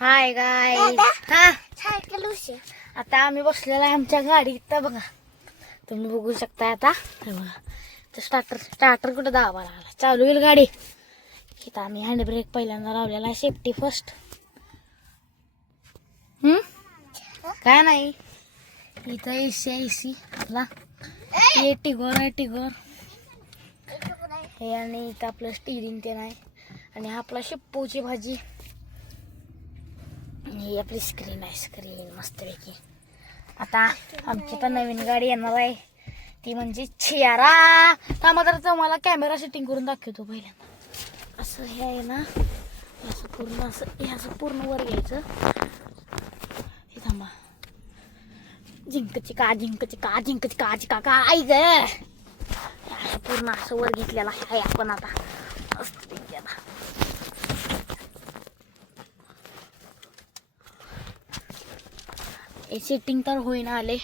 हाय गाय हा आता आम्ही बसलेला आहे आमच्या गाडीत तर बघा तुम्ही बघू शकता आता हे बघा तर स्टार्टर कुठं दाबा लागला चालू होईल गाडी इथं आम्ही हँड ब्रेक पहिल्यांदा लावलेला आहे सेफ्टी फर्स्ट काय नाही इथं एसी आपला हे टिगोर हे आणि इथं आपलं स्टिअरिंग ते नाही आणि हा आपला शेपूची भाजी ही आपली स्क्रीन मस्तपैकी आता आमची तर नवीन गाडी येणार आहे ती म्हणजे चियारा थांबा तर तुम्हाला कॅमेरा सेटिंग करून दाखवतो पहिल्यांदा असं हे आहे ना असं पूर्ण असं पूर्ण वर घ्यायचं हे थांबा जिंकची का आई ग पूर्ण असं वर घेतलेला आहे आपण आता मस्तपैकी आता सेटिंग तर होईना आले